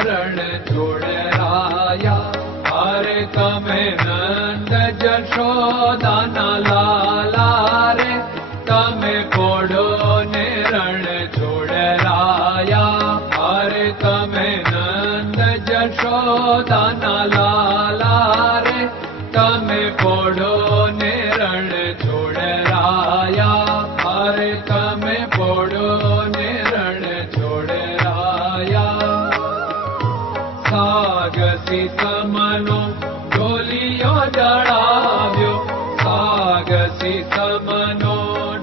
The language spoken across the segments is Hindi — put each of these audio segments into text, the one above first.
रण छोड़राया। अरे तमे नंद जशोदाना लाला रे, तमे पोड़ो ने रण छोड़राया। अरे तमे नंद जशोदाना लाला रे, तमे पोड़ो ने रण छोड़राया। अरे तमे पोड़ो ने रण छोड़राया। सागसी समनो ढोलियो डळाव्यो, सागसी समनो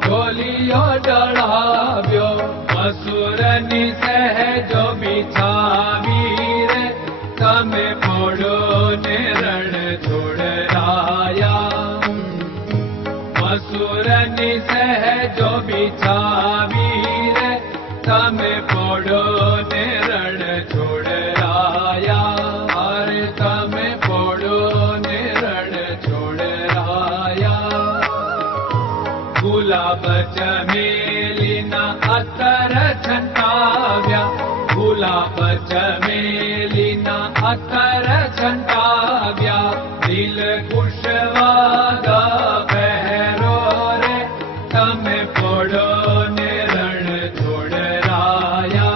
ढोलियो डळाव्यो। असुरनी सहजो बिछावी रे, तमे पोड़ो ने रण छोड़राया। असुरनी सहजो बिछावी रे, तमे पोड़ो ने रण छोड़राया। अरे तमे पोड़ो ने रण छोड़राया। गुलाब चमेलीना अतर छंटाव्या, गुलाब चमेलीना अतर छंटाव्या। दिल कुशवादा पहरो रे, तमे पोड़ो ने रण छोड़राया।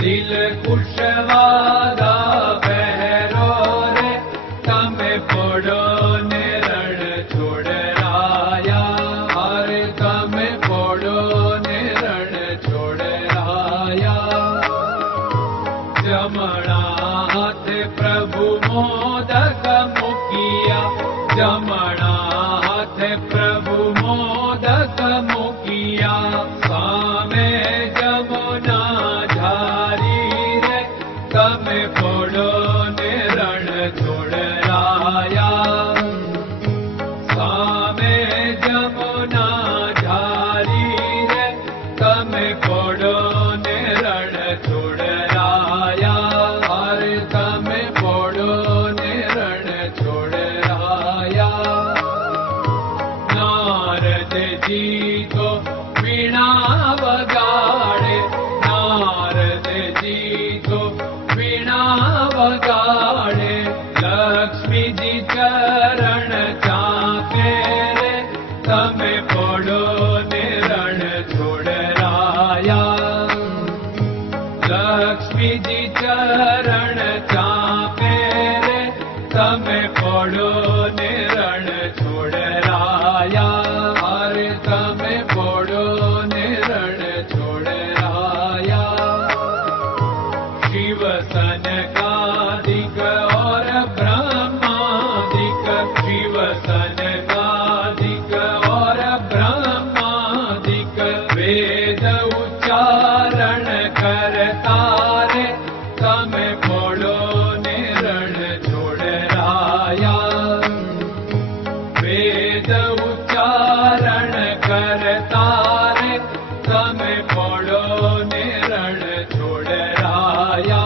दिल कुशवादा पहरो रे, तमे पोड़ो ने रण छोड़राया। अरे तमे पोड़ो ने रण छोड़राया। जमणा हाथ प्रभु मोदक मुकिया, जमणा हाथ प्रभु मोदक मुकिया। सामे जमुना झारी रे, तमे पोड़ो ने रण छोड़राया। सामे जमुना झारी रे, तमे पोड़ो ने रण छोड़राया। अरे तमे पोड़ो ने रण छोड़राया। नारद जी तो वीणा वगाड़े, नारद जी तो वीणा वगाड़े। लक्ष्मी जी चरण चाके रे, तमे पोड़ो ने रण छोड़राया। लक्ष्मी जी चरण चाके रे, तमे पोड़ो ने रण छोड़राया। अरे तमे पोड़ो ने रण छोड़राया। शिव सनकादिक और ब्रह्मादिक, शिव सनकादिक और ब्रह्मादिक। वेद उच्चारण करता रे, तमे पोड़ो ने रण छोड़राया। वेद उच्चारण करता रे, तमे पोड़ो ने रण छोड़राया।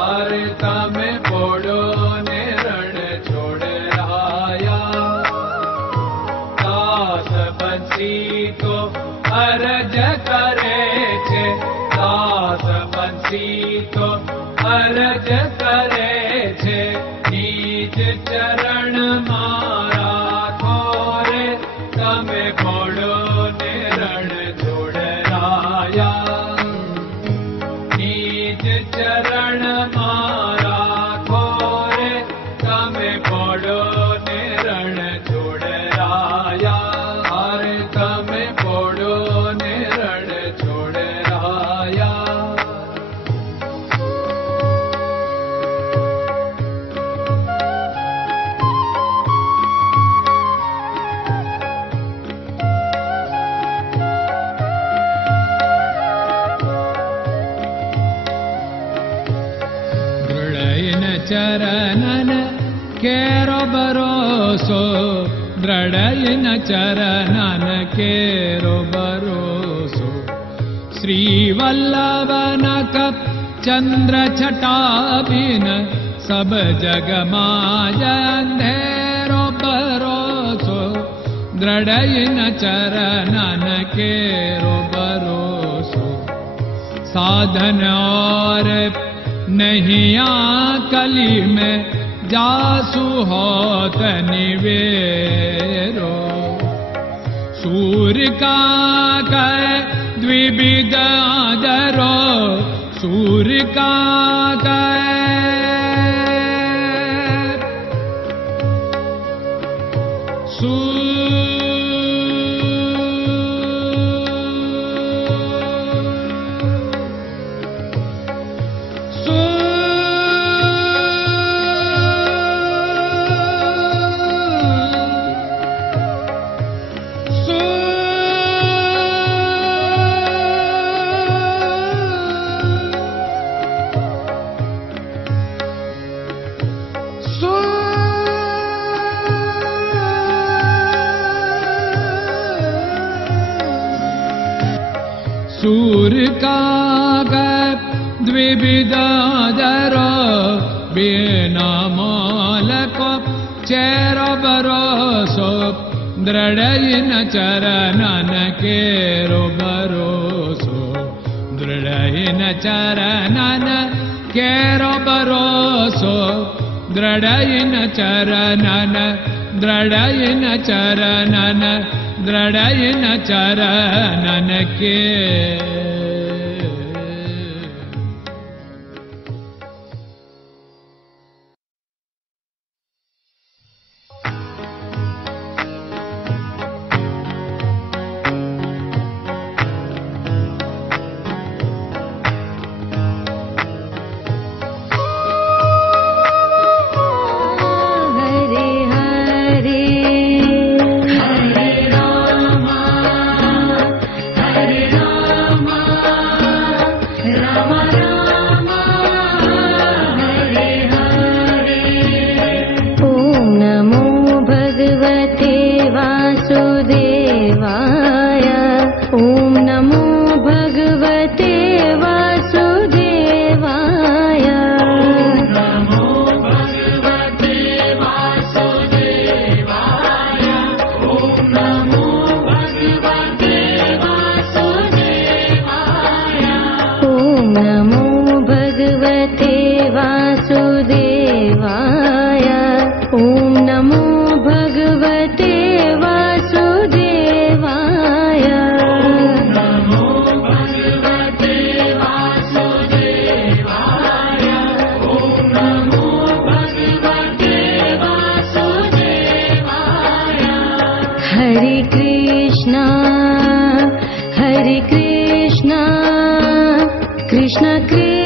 अरे तमे पोड़ो ने रण छोड़राया। दास बंसी तो अरज करे छे, दास बंसी तो अरज करे छे। नीज चरण मारा थोरे, तमे पोड़ो ने रण छोड़राया। नीज चरण मारा थोरे, तमे पोड़ो ने रण छोड़राया। अरे तमे पोड़ो ने रण छोड़राया। चरणन केरो भरोसो, दृढ़यन चरणन केरो भरोसो। श्रीवल्लभन कप चंद्र छटाबिन, सब जग माय अंधेरो भरोसो। दृढ़यन चरणन केरो भरोसो। साधन और नहीं कली में जासु होत निवेरो। सूर्य का कह द्विविध आदरो, सूर्य का कह सूर्य का द्विविधादरो, बिना मोल को चेर भरोसो, दृढ़ न चरणन केरो भरोसो, दृढ़ न चरणन केरो भरोसो, दृढ़ न चरणन, दृढ़ न चरणन, दृढ़ न चरणन के। Krishna Krishna